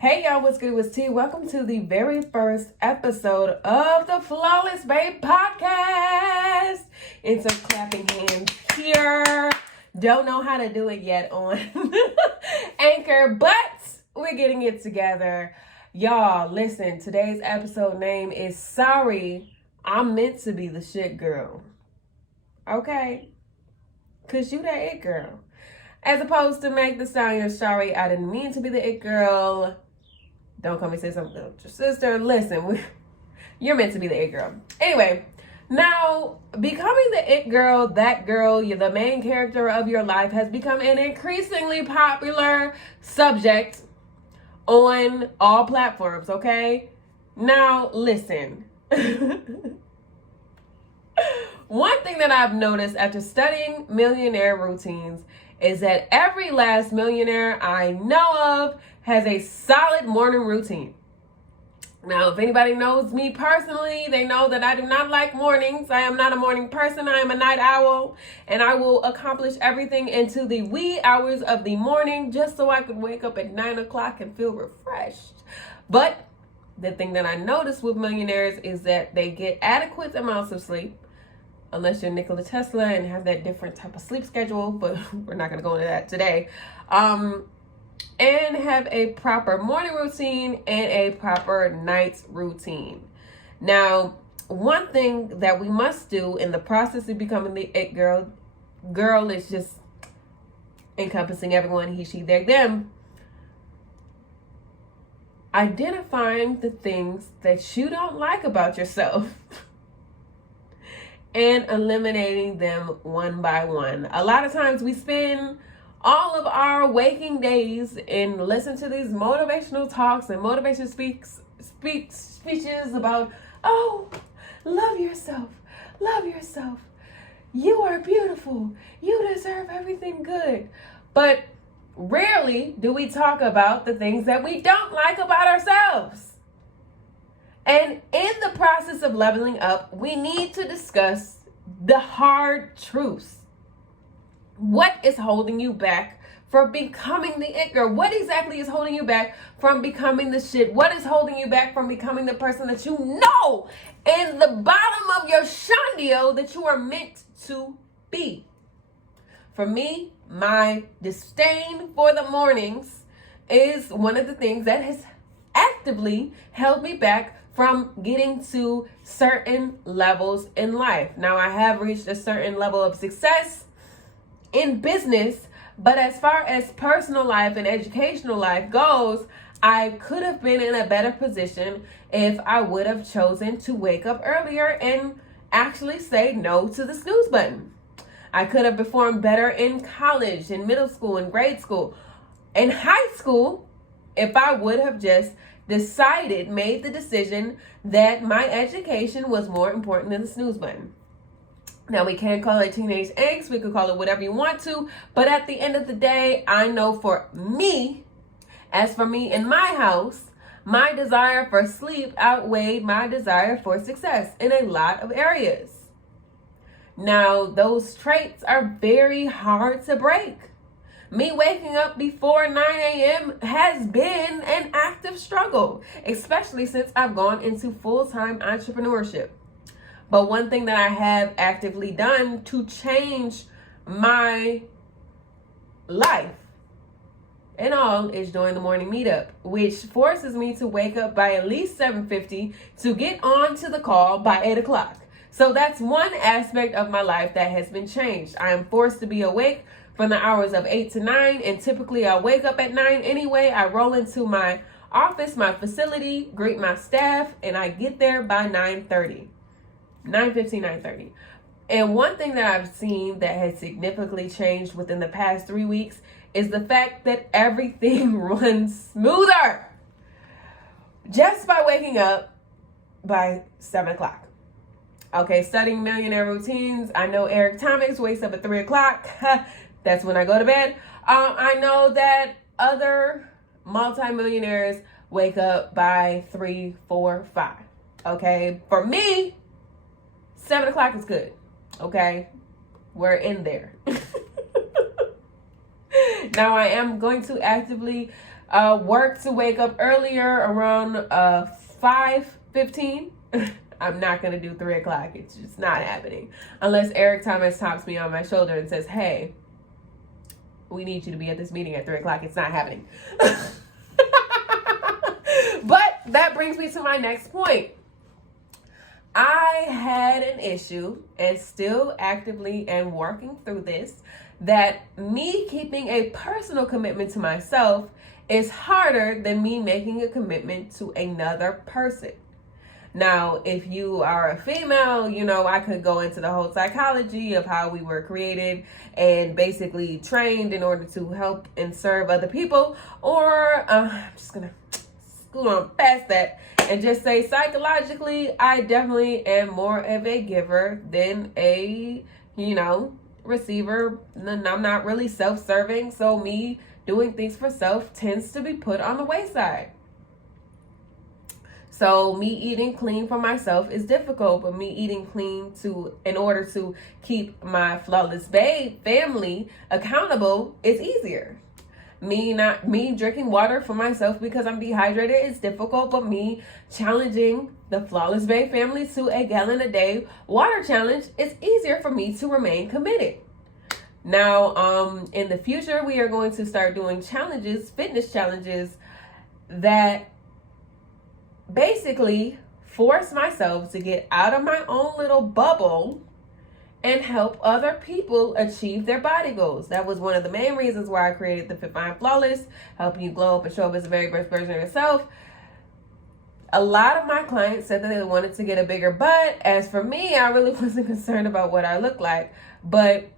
Hey y'all, what's good? What's tea? Welcome to the very first episode of the Flawless Babe Podcast. It's a clapping hands here. Don't know how to do it yet on Anchor, but we're getting it together. Y'all, listen, today's episode name is Sorry, I'm Meant to Be the Shit Girl. Okay? Cause you that it girl. As opposed to Meg Thee Stallion, sorry, I didn't mean to be the it girl. Don't come and say something to your sister. Listen, you're meant to be the it girl. Anyway, now, becoming the it girl, that girl, you're the main character of your life, has become an increasingly popular subject on all platforms, okay? Now, listen. One thing that I've noticed after studying millionaire routines is that every last millionaire I know of has a solid morning routine. Now, if anybody knows me personally, they know that I do not like mornings. I am not a morning person. I am a night owl, and I will accomplish everything into the wee hours of the morning just so I could wake up at 9 o'clock and feel refreshed. But the thing that I notice with millionaires is that they get adequate amounts of sleep, unless you're Nikola Tesla and have that different type of sleep schedule, but we're not going to go into that today. And have a proper morning routine and a proper night routine. Now, one thing that we must do in the process of becoming the it girl is just encompassing everyone, he, she, their, them. Identifying the things that you don't like about yourself and eliminating them one by one. A lot of times we spend all of our waking days and listen to these motivational talks and motivation speeches about, oh, love yourself, you are beautiful, you deserve everything good. But rarely do we talk about the things that we don't like about ourselves. And in the process of leveling up, we need to discuss the hard truths. What is holding you back from becoming the it girl? What exactly is holding you back from becoming the shit? What is holding you back from becoming the person that you know in the bottom of your shandio that you are meant to be? For me, my disdain for the mornings is one of the things that has actively held me back from getting to certain levels in life. Now, I have reached a certain level of success in business, but as far as personal life and educational life goes, I could have been in a better position if I would have chosen to wake up earlier and actually say no to the snooze button. I could have performed better in college, in middle school, in grade school, in high school, if I would have just made the decision that my education was more important than the snooze button. Now, we can call it teenage angst. We could call it whatever you want to. But at the end of the day, I know for me, as for me in my house, my desire for sleep outweighed my desire for success in a lot of areas. Now, those traits are very hard to break. Me waking up before 9 a.m. has been an active struggle, especially since I've gone into full-time entrepreneurship. But one thing that I have actively done to change my life and all is join the morning meetup, which forces me to wake up by at least 7:50 to get on to the call by 8 o'clock. So that's one aspect of my life that has been changed. I am forced to be awake from the hours of 8 to 9, and typically I wake up at 9 anyway. I roll into my office, my facility, greet my staff, and I get there by 9:30. 9:15, 9:30. And one thing that I've seen that has significantly changed within the past 3 weeks is the fact that everything runs smoother just by waking up by 7 o'clock. Okay, studying millionaire routines. I know Eric Thomas wakes up at 3 o'clock. That's when I go to bed. I know that other multimillionaires wake up by 3, 4, 5. Okay, for me, 7 o'clock is good. Okay, we're in there. Now, I am going to actively work to wake up earlier around 5:15. I'm not going to do 3 o'clock. It's just not happening. Unless Eric Thomas taps me on my shoulder and says, hey, we need you to be at this meeting at 3 o'clock. It's not happening. But that brings me to my next point. I had an issue and still actively am working through this, that me keeping a personal commitment to myself is harder than me making a commitment to another person. Now, if you are a female, I could go into the whole psychology of how we were created and basically trained in order to help and serve other people. Or I'm just going to scoot on past that and just say psychologically, I definitely am more of a giver than a, receiver. I'm not really self-serving. So me doing things for self tends to be put on the wayside. So me eating clean for myself is difficult, but me eating clean in order to keep my Flawless Babe family accountable is easier. Me drinking water for myself because I'm dehydrated is difficult, but me challenging the Flawless Babe family to a gallon a day water challenge is easier for me to remain committed. Now, in the future, we are going to start doing fitness challenges that basically force myself to get out of my own little bubble and help other people achieve their body goals. That was one of the main reasons why I created the Fit Fine Flawless, helping you glow up and show up as the very best version of yourself. A lot of my clients said that they wanted to get a bigger butt. As for me, I really wasn't concerned about what I look like, but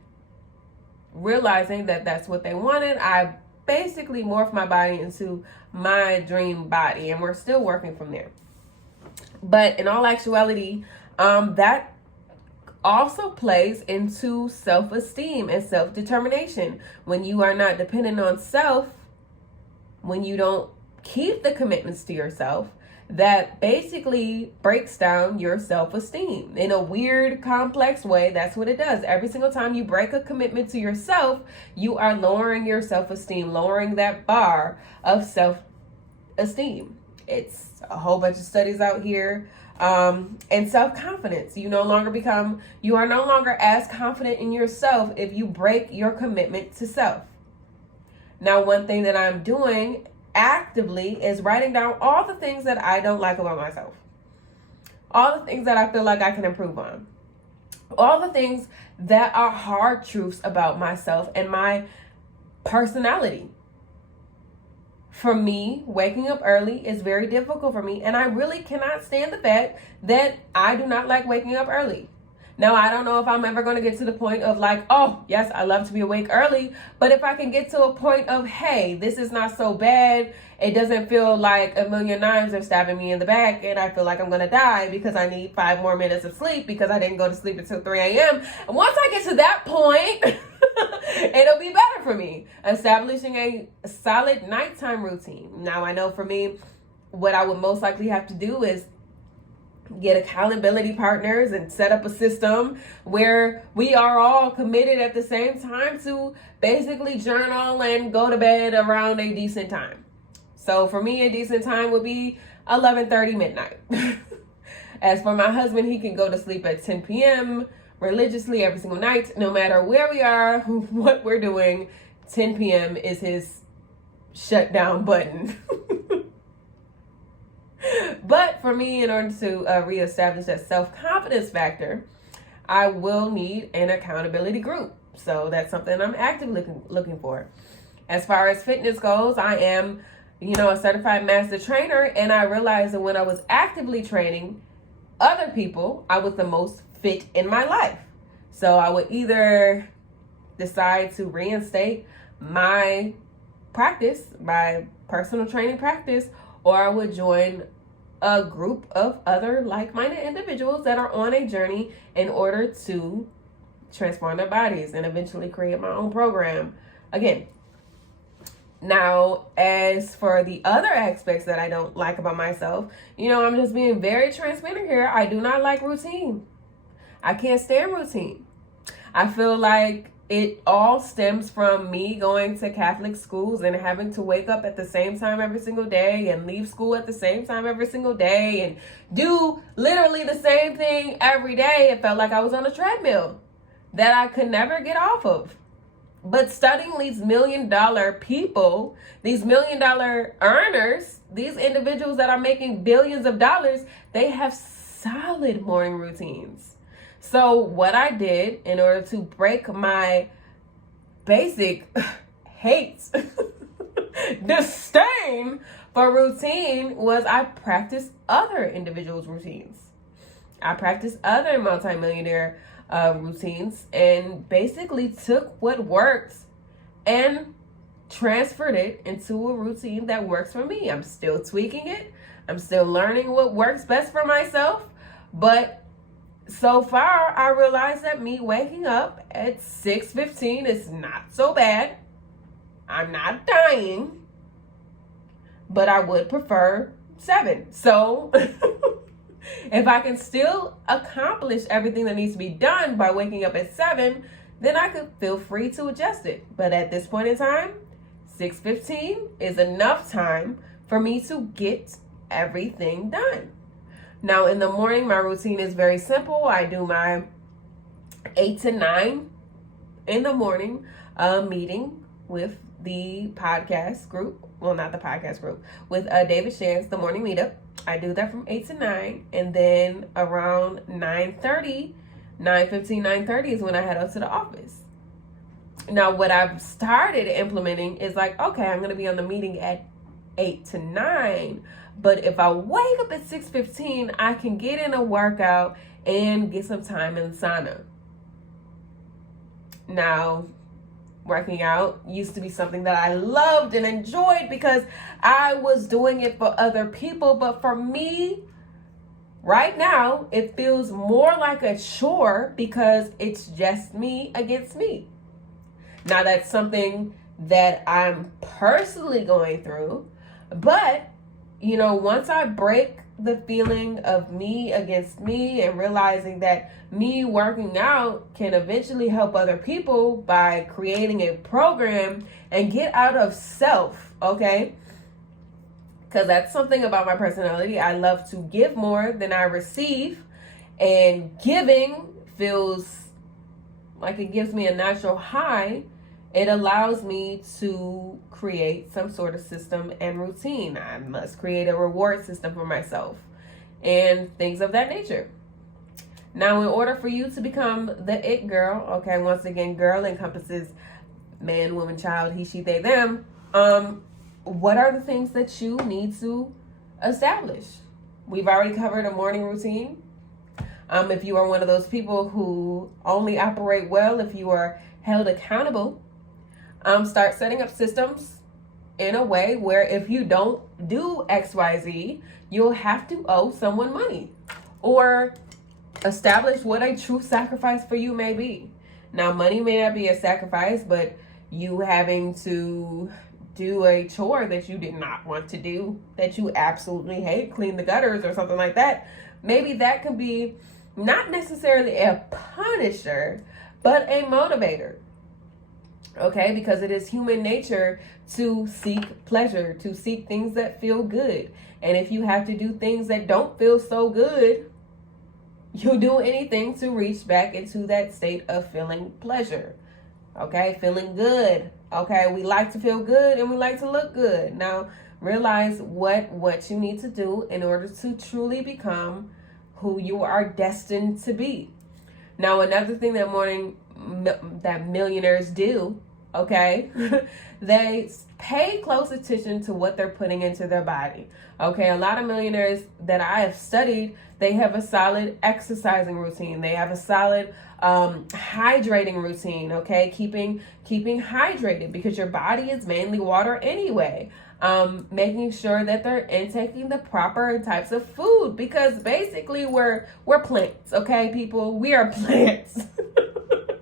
realizing that that's what they wanted, I basically morphed my body into my dream body, and we're still working from there. But in all actuality, that also plays into self-esteem and self-determination. When you are not dependent on self, when you don't keep the commitments to yourself, that basically breaks down your self-esteem in a weird, complex way. That's what it does. Every single time you break a commitment to yourself, you are lowering your self-esteem, lowering that bar of self-esteem. It's a whole bunch of studies out here. And self-confidence. You are no longer as confident in yourself if you break your commitment to self. Now, one thing that I'm doing actively is writing down all the things that I don't like about myself. All the things that I feel like I can improve on. All the things that are hard truths about myself and my personality. For me, waking up early is very difficult for me, and I really cannot stand the fact that I do not like waking up early. Now, I don't know if I'm ever going to get to the point of like, oh, yes, I love to be awake early, but if I can get to a point of, hey, this is not so bad, it doesn't feel like a million knives are stabbing me in the back, and I feel like I'm going to die because I need 5 more minutes of sleep because I didn't go to sleep until 3 a.m. And once I get to that point, it'll be better for me. Establishing a solid nighttime routine. Now, I know for me, what I would most likely have to do is get accountability partners and set up a system where we are all committed at the same time to basically journal and go to bed around a decent time. So for me, a decent time would be 11:30 midnight. As for my husband, he can go to sleep at 10 p.m. religiously every single night, no matter where we are, what we're doing. 10 p.m. is his shutdown button. But for me, in order to reestablish that self-confidence factor, I will need an accountability group. So that's something I'm actively looking for. As far as fitness goes, I am, a certified master trainer, and I realized that when I was actively training other people, I was the most fit in my life. So I would either decide to reinstate my practice, my personal training practice, or I would join a group of other like-minded individuals that are on a journey in order to transform their bodies and eventually create my own program. Again, now, as for the other aspects that I don't like about myself, I'm just being very transparent here. I do not like routine. I can't stand routine. I feel like it all stems from me going to Catholic schools and having to wake up at the same time every single day and leave school at the same time every single day and do literally the same thing every day. It felt like I was on a treadmill that I could never get off of. But studying these $1 million people, these $1 million earners, these individuals that are making billions of dollars, they have solid morning routines. So what I did in order to break my basic hate, disdain for routine was I practiced other individuals' routines. I practiced other multimillionaire routines and basically took what worked and transferred it into a routine that works for me. I'm still tweaking it. I'm still learning what works best for myself. But so far, I realized that me waking up at 6:15 is not so bad. I'm not dying, but I would prefer 7. So if I can still accomplish everything that needs to be done by waking up at 7, then I could feel free to adjust it. But at this point in time, 6:15 is enough time for me to get everything done. Now, in the morning, my routine is very simple. I do my 8 to 9 in the morning meeting with the podcast group. Well, not the podcast group. With David Shands, the morning meetup. I do that from 8 to 9. And then around 9:30 is when I head up to the office. Now, what I've started implementing is like, okay, I'm going to be on the meeting at 8 to 9. But if I wake up at 6:15, I can get in a workout and get some time in the sauna. Now, working out used to be something that I loved and enjoyed because I was doing it for other people. But for me, right now, it feels more like a chore because it's just me against me. Now, that's something that I'm personally going through. But you know, once I break the feeling of me against me and realizing that me working out can eventually help other people by creating a program and get out of self, okay? Because that's something about my personality. I love to give more than I receive, and giving feels like it gives me a natural high. It allows me to create some sort of system and routine. I must create a reward system for myself and things of that nature. Now, in order for you to become the it girl, okay, once again, girl encompasses man, woman, child, he, she, they, them. What are the things that you need to establish? We've already covered a morning routine. If you are one of those people who only operate well if you are held accountable, start setting up systems in a way where if you don't do XYZ, you'll have to owe someone money, or establish what a true sacrifice for you may be. Now, money may not be a sacrifice, but you having to do a chore that you did not want to do, that you absolutely hate, clean the gutters or something like that, maybe that can be not necessarily a punisher, but a motivator. Okay, because it is human nature to seek pleasure, to seek things that feel good. And if you have to do things that don't feel so good, you'll do anything to reach back into that state of feeling pleasure. Okay, feeling good. Okay, we like to feel good and we like to look good. Now, realize what you need to do in order to truly become who you are destined to be. Now, another thing that millionaires do, okay, they pay close attention to what they're putting into their body. Okay, a lot of millionaires that I have studied, they have a solid exercising routine. They have a solid hydrating routine, okay, keeping hydrated, because your body is mainly water anyway. Making sure that they're intaking the proper types of food, because basically we're plants, okay, people? We are plants.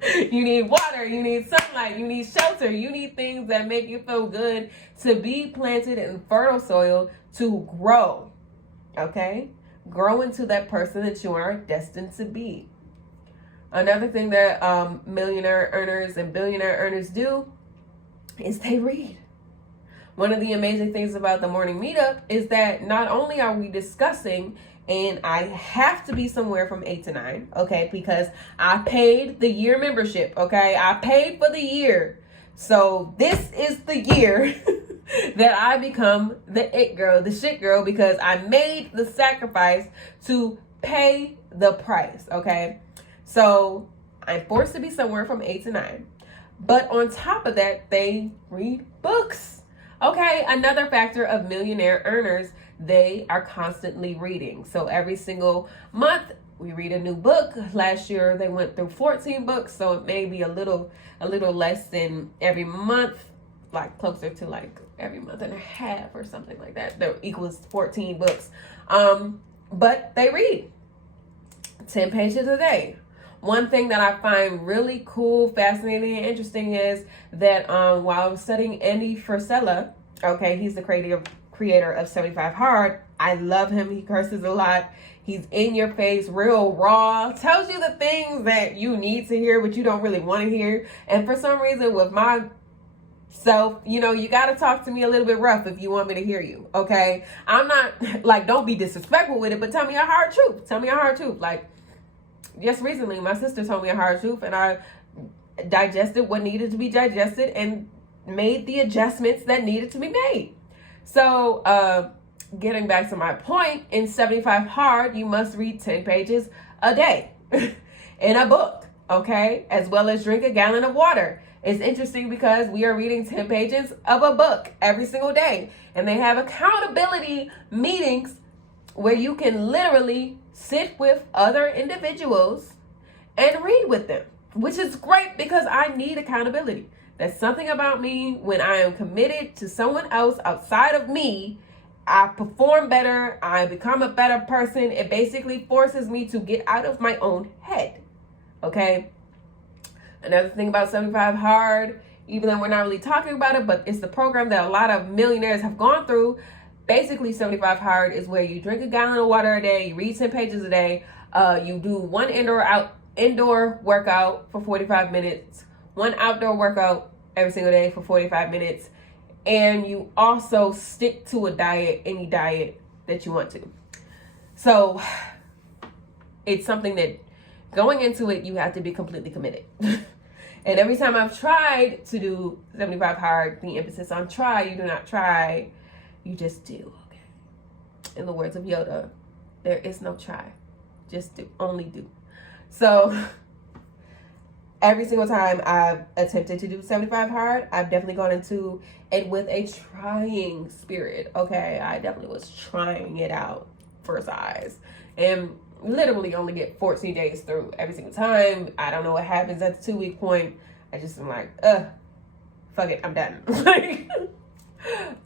You need water, you need sunlight, you need shelter, you need things that make you feel good to be planted in fertile soil to grow, okay? Grow into that person that you are destined to be. Another thing that millionaire earners and billionaire earners do is they read. One of the amazing things about the morning meetup is that not only are we discussing, and I have to be somewhere from 8 to 9, okay, because I paid the year membership, okay? I paid for the year. So this is the year that I become the it girl, the shit girl, because I made the sacrifice to pay the price, okay? So I'm forced to be somewhere from 8 to 9. But on top of that, they read books. Okay, another factor of millionaire earners, they are constantly reading. So every single month, we read a new book. Last year, they went through 14 books, so it may be a little less than every month, like closer to like every month and a half or something like that. That equals 14 books. But they read 10 pages a day. One thing that I find really cool, fascinating, and interesting is that while I was studying Andy Frisella, okay, he's the creator of 75 Hard. I love him. He curses a lot. He's in your face, real raw, tells you the things that you need to hear, but you don't really want to hear. And for some reason, with myself, you know, you got to talk to me a little bit rough if you want me to hear you, okay? I'm not, like, don't be disrespectful with it, but tell me a hard truth. Tell me a hard truth. Like, just recently, my sister told me a hard truth, and I digested what needed to be digested and made the adjustments that needed to be made. So, getting back to my point, in 75 Hard, you must read 10 pages a day in a book, okay? As well as drink a gallon of water. It's interesting because we are reading 10 pages of a book every single day. And they have accountability meetings where you can literally sit with other individuals and read with them, which is great because I need accountability. That's something about me. When I am committed to someone else outside of me, I perform better. I become a better person. It basically forces me to get out of my own head. Okay. Another thing about 75 Hard, even though we're not really talking about it, but it's the program that a lot of millionaires have gone through. Basically, 75 Hard is where you drink a gallon of water a day, you read 10 pages a day, you do one indoor workout for 45 minutes, one outdoor workout every single day for 45 minutes, and you also stick to a diet, any diet that you want to. So it's something that going into it, you have to be completely committed. And every time I've tried to do 75 Hard, the emphasis on try, you do not try. You just do, okay? In the words of Yoda, there is no try. Just do, only do. So every single time I've attempted to do 75 Hard, I've definitely gone into it with a trying spirit, okay? I definitely was trying it out for size. And literally only get 14 days through every single time. I don't know what happens at the 2-week point. I just am like, fuck it, I'm done.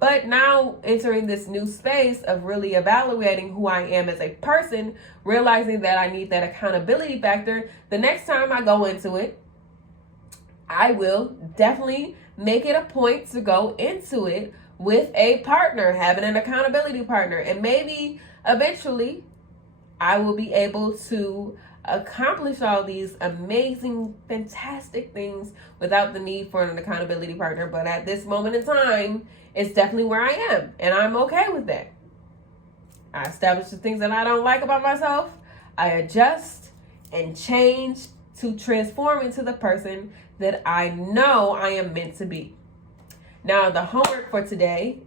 But now entering this new space of really evaluating who I am as a person, realizing that I need that accountability factor, the next time I go into it, I will definitely make it a point to go into it with a partner, having an accountability partner. And maybe eventually I will be able to accomplish all these amazing, fantastic things without the need for an accountability partner. But at this moment in time, it's definitely where I am, and I'm okay with that. I establish the things that I don't like about myself. I adjust and change to transform into the person that I know I am meant to be. Now, the homework for today,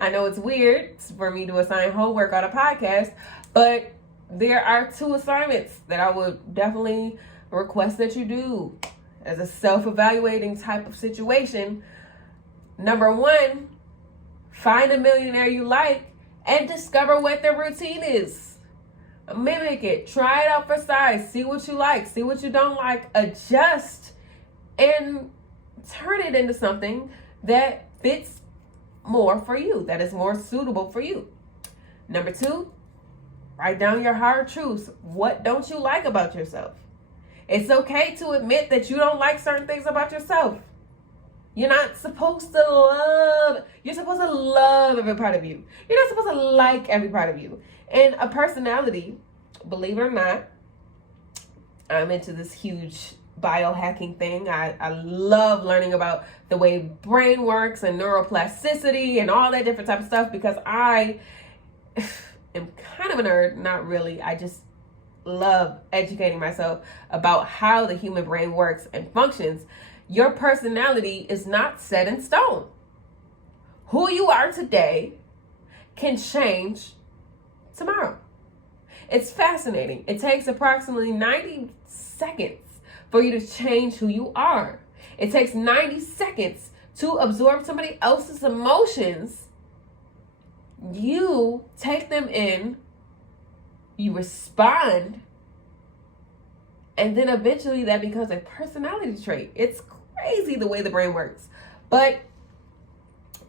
I know it's weird for me to assign homework on a podcast, but there are 2 assignments that I would definitely request that you do as a self-evaluating type of situation. Number 1, find a millionaire you like and discover what their routine is. Mimic it. Try it out for size. See what you like. See what you don't like. Adjust and turn it into something that fits more for you, that is more suitable for you. Number 2, write down your hard truths. What don't you like about yourself? It's okay to admit that you don't like certain things about yourself. You're not supposed to you're supposed to love every part of you. You're not supposed to like every part of you. And a personality, believe it or not, I'm into this huge biohacking thing. I love learning about the way brain works and neuroplasticity and all that different type of stuff, because I am kind of a nerd. Not really. I just love educating myself about how the human brain works and functions. Your personality is not set in stone. Who you are today can change tomorrow. It's fascinating. It takes approximately 90 seconds for you to change who you are. It takes 90 seconds to absorb somebody else's emotions. You take them in, you respond, and then eventually that becomes a personality trait. It's crazy the way the brain works. But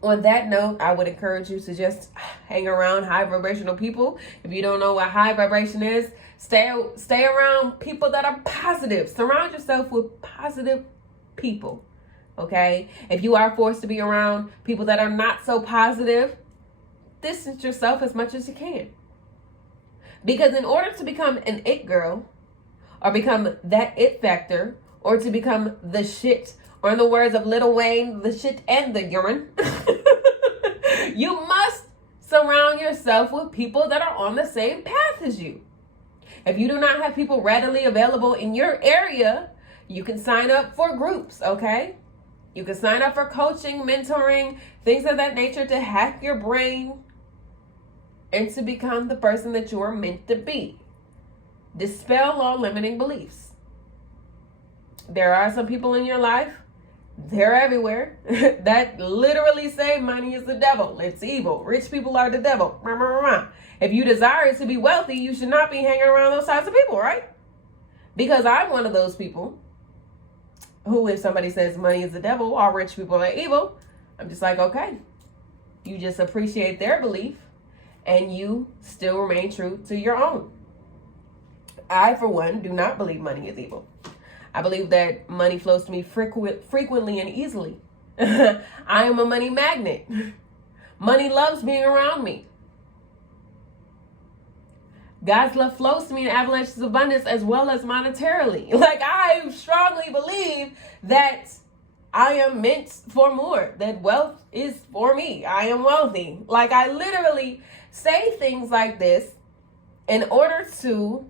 on that note, I would encourage you to just hang around high vibrational people. If you don't know what high vibration is, stay around people that are positive. Surround yourself with positive people, okay? If you are forced to be around people that are not so positive, distance yourself as much as you can. Because in order to become an it girl, or become that it factor, or to become the shit, or in the words of Lil Wayne, the shit and the urine, you must surround yourself with people that are on the same path as you. If you do not have people readily available in your area, you can sign up for groups, okay? You can sign up for coaching, mentoring, things of that nature to hack your brain and to become the person that you are meant to be. Dispel all limiting beliefs. There are some people in your life, they're everywhere, that literally say money is the devil. It's evil. Rich people are the devil. If you desire to be wealthy, you should not be hanging around those types of people, right? Because I'm one of those people who, if somebody says money is the devil, all rich people are evil, I'm just like, okay. You just appreciate their belief and you still remain true to your own. I, for one, do not believe money is evil. I believe that money flows to me frequently and easily. I am a money magnet. Money loves being around me. God's love flows to me in avalanches of abundance as well as monetarily. Like, I strongly believe that I am meant for more, that wealth is for me. I am wealthy. Like, I literally say things like this in order to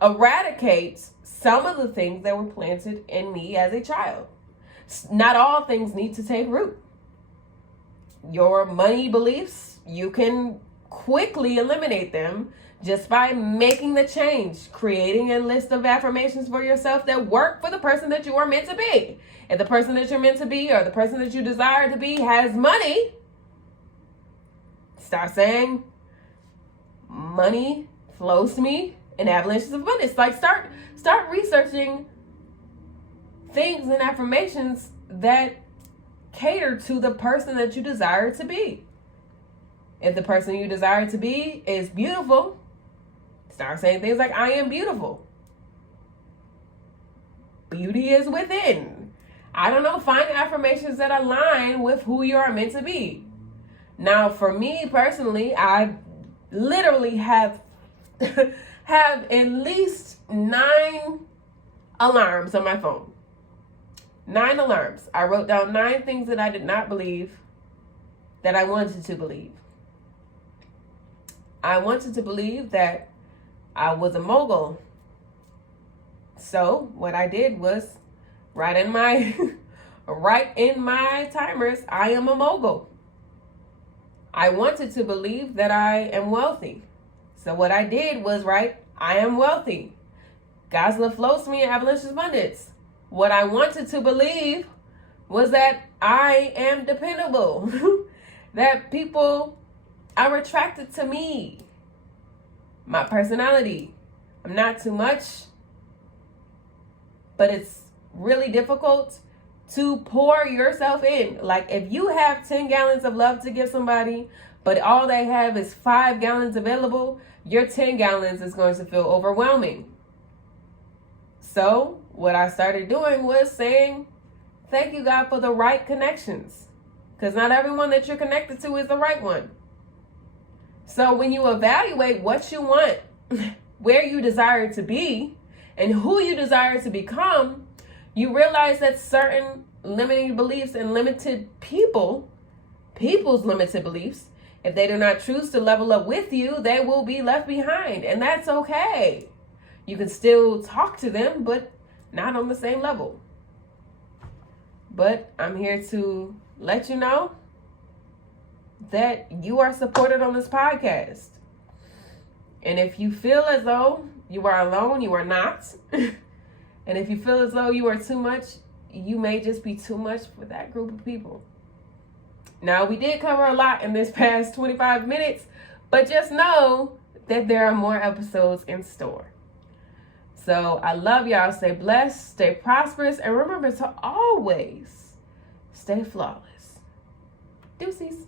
eradicate some of the things that were planted in me as a child. Not all things need to take root. Your money beliefs, you can quickly eliminate them just by making the change, creating a list of affirmations for yourself that work for the person that you are meant to be. If the person that you're meant to be or the person that you desire to be has money, start saying, money flows to me in avalanches of abundance. Like, start researching things and affirmations that cater to the person that you desire to be. If the person you desire to be is beautiful, start saying things like, I am beautiful. Beauty is within. I don't know, find affirmations that align with who you are meant to be. Now, for me personally, I literally have at least 9 alarms on my phone. 9 alarms. I wrote down 9 things that I did not believe that I wanted to believe. I wanted to believe that I was a mogul. So what I did was write in my timers, I am a mogul. I wanted to believe that I am wealthy. So what I did was write, I am wealthy. God's love flows to me in avalanches of abundance. What I wanted to believe was that I am dependable. That people are attracted to me. My personality. I'm not too much, but it's really difficult to pour yourself in. Like, if you have 10 gallons of love to give somebody, but all they have is 5 gallons available, your 10 gallons is going to feel overwhelming. So what I started doing was saying, thank you, God, for the right connections. Because not everyone that you're connected to is the right one. So when you evaluate what you want, where you desire to be, and who you desire to become, you realize that certain limiting beliefs and limited people's limited beliefs, if they do not choose to level up with you, they will be left behind. And that's okay. You can still talk to them, but not on the same level. But I'm here to let you know that you are supported on this podcast. And if you feel as though you are alone, you are not. And if you feel as though you are too much, you may just be too much for that group of people. Now, we did cover a lot in this past 25 minutes, but just know that there are more episodes in store. So I love y'all. Stay blessed, stay prosperous, and remember to always stay flawless. Deuces.